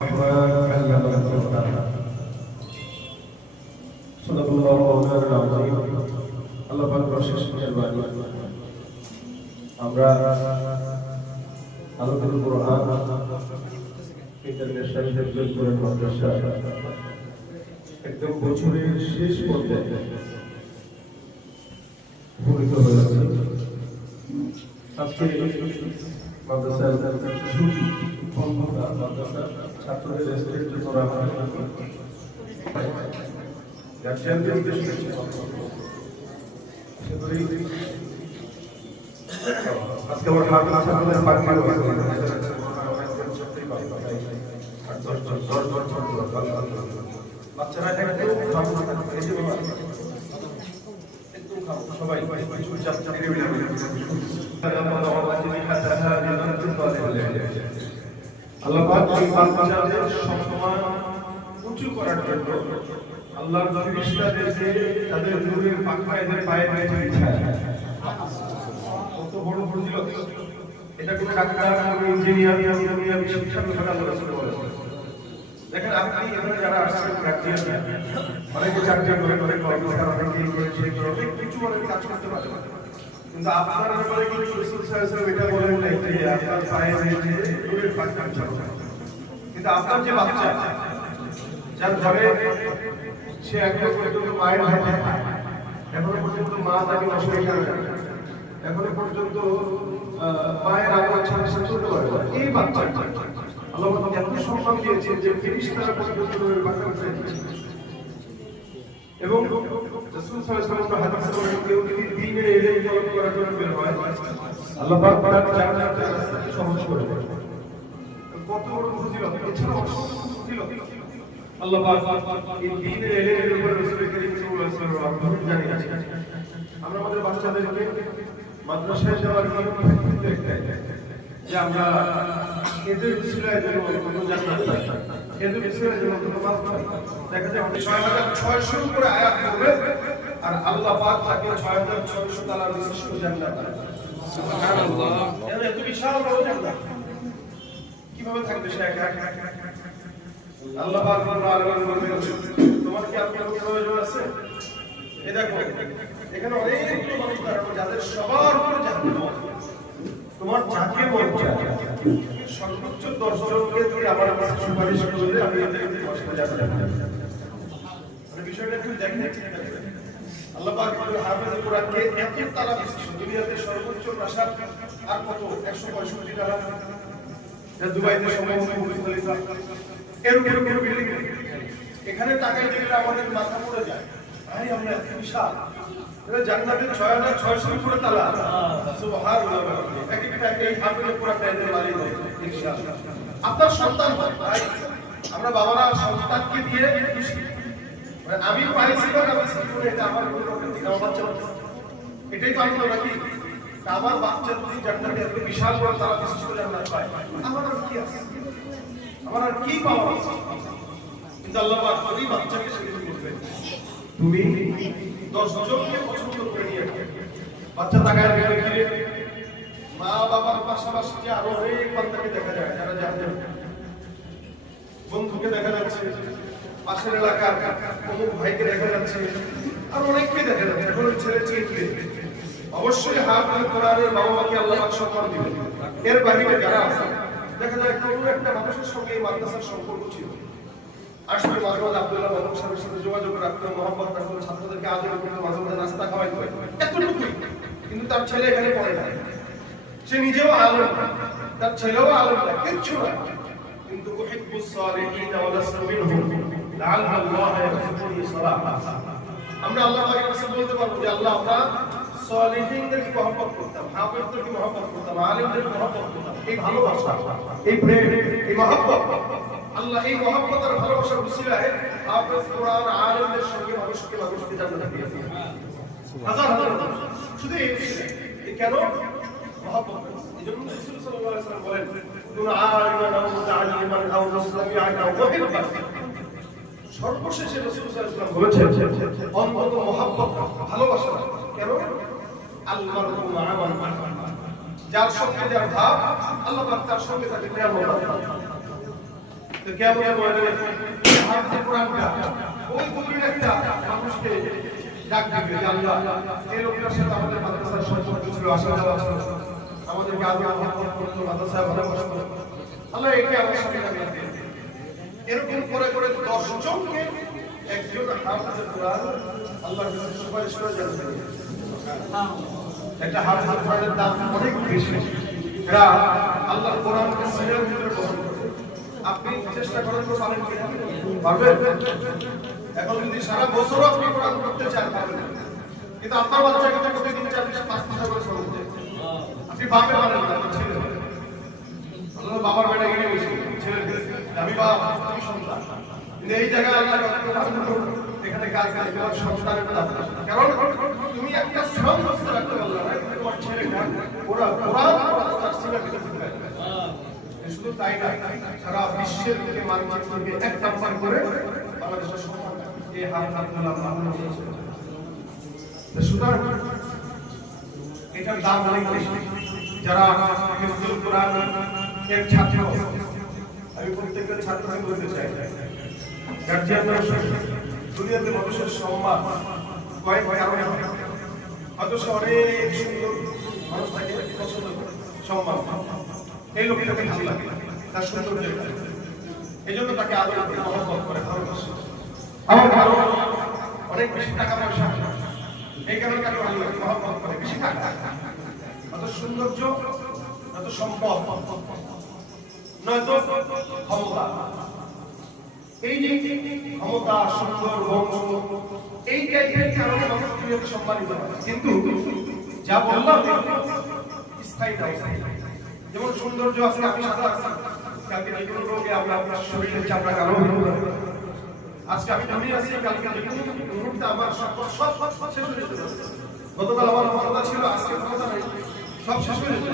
علم القرآن صدق الله العظيم আল্লাহ পাক অশেষ মেহেরবানি আমরা আলোকিত কোরআন ইন্টারন্যাশনাল হেফজ কোরআন মাদ্রাসা একদম বছরের শেষ পর্যায়ে উপনীত হয়েছে। আজকে মাদ্রাসার ছুটি মাদ্রাসার ছাত্রদের রেস্টের জন্য আজকে আমার ছাত্রদের বাচ্চারা সবাই আল্লাহ পাক এই বাচ্চাদের সম্মান উঁচু করার জন্য আল্লাহর ফেরেশতাদেরকে তাদের নূরের পাখায় এদের পায়ে নিচে বিছায়। কত বড় ফজিলত! এটা কোনো ডাক্তার, কোনো ইঞ্জিনিয়ার, শিক্ষক ছাড়া আল্লাহ রাসূল বলেন। দেখেন আপনি এখানে যারা আসছেন গার্জিয়ান, অনেকে চাকরি করে, অনেক অফিসার, অনেকে অনেক কিছু অনেক কাজ করতে পারে, কিন্তু আপনার ব্যাপারে কিন্তু রাসূল সাল্লাল্লাহু আলাইহি ওয়াসাল্লাম এটা বলেন নাই যে আপনার পায়ে নিচে নূরের পাখা বিছানো। কিন্তু আপনার যে বাচ্চা যার ঘরে সে এখনো পর্যন্ত মায়ের হাতে, এখনো পর্যন্ত মা তাকে নষ্ট করে, এখনো পর্যন্ত মায়ের আদর ছাড়া সে চলতে পারে না, এই বাচ্চা আল্লাহ তাআলা এত সম্মান দিয়েছেন যে ফেরেশতারা পর্যন্ত নূরের পাখা বিছিয়ে দিয়েছেন। এবং রাসূল সাল্লাল্লাহু আলাইহি ওয়াসাল্লাম হাদিসে বলেন কেউ যদি দ্বীনের ইলম তলব করার জন্য বের হয়, আল্লাহ পাক তার জান্নাতের রাস্তাকে সহজ করে দেন। কত বড় ফজিলত! এছাড়াও ফজিলত আল্লাহ পাক এই দ্বীনের ইলমের উপর রাসূল করিম সাল্লাল্লাহু আলাইহি ওয়াসাল্লাম জানিয়েছেন। আমরা আমাদের বাচ্চাদেরকে মাদ্রাসায় যাওয়ার নিয়ম একটাই যে আমরা এদের উসিলায় যেন কোনো জান্নাত পাই, এদের উসিলায় যেন কোনো মাফ পাই। দেখা যায় ৬৬০০ করে আয়াত পড়বে আর আল্লাহ পাক তাকে ৬৬০০ তাআলা বিশিষ্ট জান্নাত দেন। সুবহানাল্লাহ! এত বিশাল বড় জান্নাত কিভাবে থাকবে সে একা? আল্লাহ পাক রব্বুল আলামিন বলেন তোমার কি আপনার প্রয়োজন আছে? এই দেখো এখানে অনেকগুলো মানুষ দাঁড়ানো যাদের সবার উপরে জান্নাত, তোমার যাকে মন চায় সর্বোচ্চ ১০ জনকে তুমি আমার কাছে সুপারিশ করলে আমি এদেরকে তোমার সাথে যাব। মানে বিষয়টা একটু দেখেন ঠিক আছে। আল্লাহ পাক হাফেজে কোরআনকে এত তারা বিশিষ্ট দুনিয়াতে সর্বোচ্চ প্রাসাদ আর কত ১৬৫ তারা, যা দুবাইতে সম্ভবত মুখস্থলিত এরকম বিল্ডিং। এখানে টাকায় দেখলে আমাদের মাথা পড়ে যায়, ভাই আমরা এত বিশাল জান্নাতের ৬৬০০ করে তালা। সুবহানাল্লাহ! এই হাফেজে কোরআনটা এদের মালিক হবে ইনশাআল্লাহ। আপনার সন্তান ভাই, আমরা বাবারা সন্তানকে দিয়ে খুশি, মানে আমি পাইছি বা আমি জীবনে এটা আমার আমার বাচ্চা, এটাই তো আনন্দ নাকি? আমার বাচ্চা যদি জান্নাতে এত বিশাল বড় তারা বিশিষ্ট জান্নাত পায়, আমার আর কি আছে? আমার আর কি পাওয়া আছে? কিন্তু আল্লাহ পাক ওই বাচ্চাকে সেটা বলবে তুমি ১০ জনকে পছন্দ করে নিয়ে বাচ্চা তাকায় ঘিরে মা বাবার পাশাপাশি যে আরো অনেক বাচ্চাকে দেখা যায়, যারা জানেন বন্ধুকে দেখা যাচ্ছে, পাশের এলাকার অমুক ভাইকে দেখা যাচ্ছে, আর অনেককে দেখা যাচ্ছে। এখন ছেলে চিনলে অবশ্যই হাত কোরআনের বাবা মাকে আল্লাহ পাক সম্মান দিবেন। এর বাইরে যারা আছে দেখা যায় কোনো একটা মানুষের সঙ্গে এই মাদ্রাসার সম্পর্ক ছিল, আসলে মাঝে মাঝে আব্দুল্লাহ মাহমুদ সাহেবের সাথে যোগাযোগ রাখতেন, মহব্বত রাখতেন, ছাত্রদেরকে আদর করতেন, মাঝে মাঝে নাস্তা খাওয়াইতেন, এতটুকুই। কিন্তু তার ছেলে এখানে পড়ে না, সে নিজেও আলেম না, তার ছেলেও আলেম না, কিচ্ছু না, কিন্তু উহিব্বুস সালিহিন ওয়া লাসতু মিনহুম লাআল্লাল্লাহ ইয়ারযুকুনি সালাহা। আমরা আল্লাহ পাকের কাছে বলতে পারবো যে আল্লাহ আমরা সালিহিনদেরকে মহব্বত করতাম, হাফেজদেরকে মহব্বত করতাম, আলেমদেরকে মহব্বত করতাম। এই ভালোবাসা, এই প্রেম, এই মহব্বত আল্লাহ এই মহব্বত আর ভালোবাসার উসিলায় হাফেজ কোরআন আলেমদের সঙ্গে মানুষকে জান্নাতে দিয়েছেন। হাজার হাজার শুধু এই কেন মহব্বত? এজন্য রাসূল সাল্লাল্লাহু আলাইহি ওয়াসাল্লাম বলেন কুন আলিমান আও মুতাআল্লিমান আও মুসতামিআন আও মুহিব্বান। সর্বশেষে রাসূল সাল্লাল্লাহু আলাইহি ওয়াসাল্লাম বলেছেন অন্তত মহব্বত ভালোবাসা। কেন? আল মারউ মা'a মান আহবা, যার সঙ্গে যার ভাব আল্লাহ পাক তার সঙ্গে তাকে নিয়ামত দান করেন। তো কেমন ময়দানে হাফেজ কোরআনটা ওই দুটোই একটা মানুষকে ডাক দিবে যে আল্লাহ এই লোকটার সাথে আমাদের মাদ্রাসার সম্পর্ক ছিল, আসা যাওয়া ছিল, আমাদেরকে আগে মহব্বত করতো, মাদ্রাসায় ভালোবাসতো, আল্লাহ একে আমার সাথে লাগিয়ে দিন। এরকম করে করে 10 জনকে একজন হাফেজ কোরআন আল্লাহর কাছে সুপারিশ করে যাবে। একটা হাফেজ কোরআনের দাম অনেক বেশি, এরা আল্লাহর কোরআনকে সিনার ভিতরে বহন করে। আপনি চেষ্টা করেন তো পারেন কি পারবেন? এখন যদি সারা বছর আপনি কোরআন করতে চান পারবেন, কিন্তু আপনার বাচ্চাকে তো প্রতিদিন 4-5 ঘন্টা করে পড়াতে হবে। আপনি বাপে পারেন না, আপনি ছেলে পারেন। আল্লাহ বাবার বেটা গিয়ে বসে ছেলে আমি বাবা তুমি সন্তান, কিন্তু এই জায়গায় আল্লাহ এখানে কাজ কাজ তোমার সন্তানের দাম, কারণ তুমি একটা শ্রম বস্তু রাখতে পারলে না, কিন্তু তোমার ছেলেটা ওরা তার সিনা ভিতরে ঢুকায়। শুধু তাই না, সারা বিশ্বের থেকে মানচিত্রকে এক নাম্বার করে বাংলাদেশের সম্মান এই হাফেজুল্লাহ মাহমুদ। সুতরাং এটার দাম অনেক বেশি। যারা হিফজুল কোরআন এর ছাত্র, আমি প্রত্যেকটা ছাত্রকে বলতে চাই, গার্জিয়ানরা দুনিয়াতে মানুষের সম্মান কয়েক কারণে হয়। হয়তো সে অনেক সুন্দর মানুষ তাকে পছন্দ করে, সম্মান এই লোকটাকে ভালো লাগে, তার সৌন্দর্য, এই জন্য তাকে আদর করে, মহব্বত করে, ভালোবাসে। আমার ভালো অনেক বেশি টাকা পয়সা, এই কারণে তাকে ভালো লাগে, মহব্বত করে, বেশি টাকা, অত সৌন্দর্য, অত সম্পদ, নয়তো ক্ষমতা। এই যে ক্ষমতা, সুন্দর বংশ, এই টাইপের কারণে মানুষ দুনিয়াতে সম্মানিত হয়। কিন্তু যা বললাম স্থায়ী নয়। যেমন সৌন্দর্য আছে, আপনি সাদা আছেন, কালকে যে কোনো রোগে আপনার শরীরের চামড়া কালো হতে পারে। আজকে আমি ধনী আছি, কালকে যে কোনো মুহূর্তে আমার সব শেষ হয়ে যেতে পারে। গতকাল আমার ক্ষমতা ছিল, আজকে ক্ষমতা নেই, সব শেষ হয়ে যেতে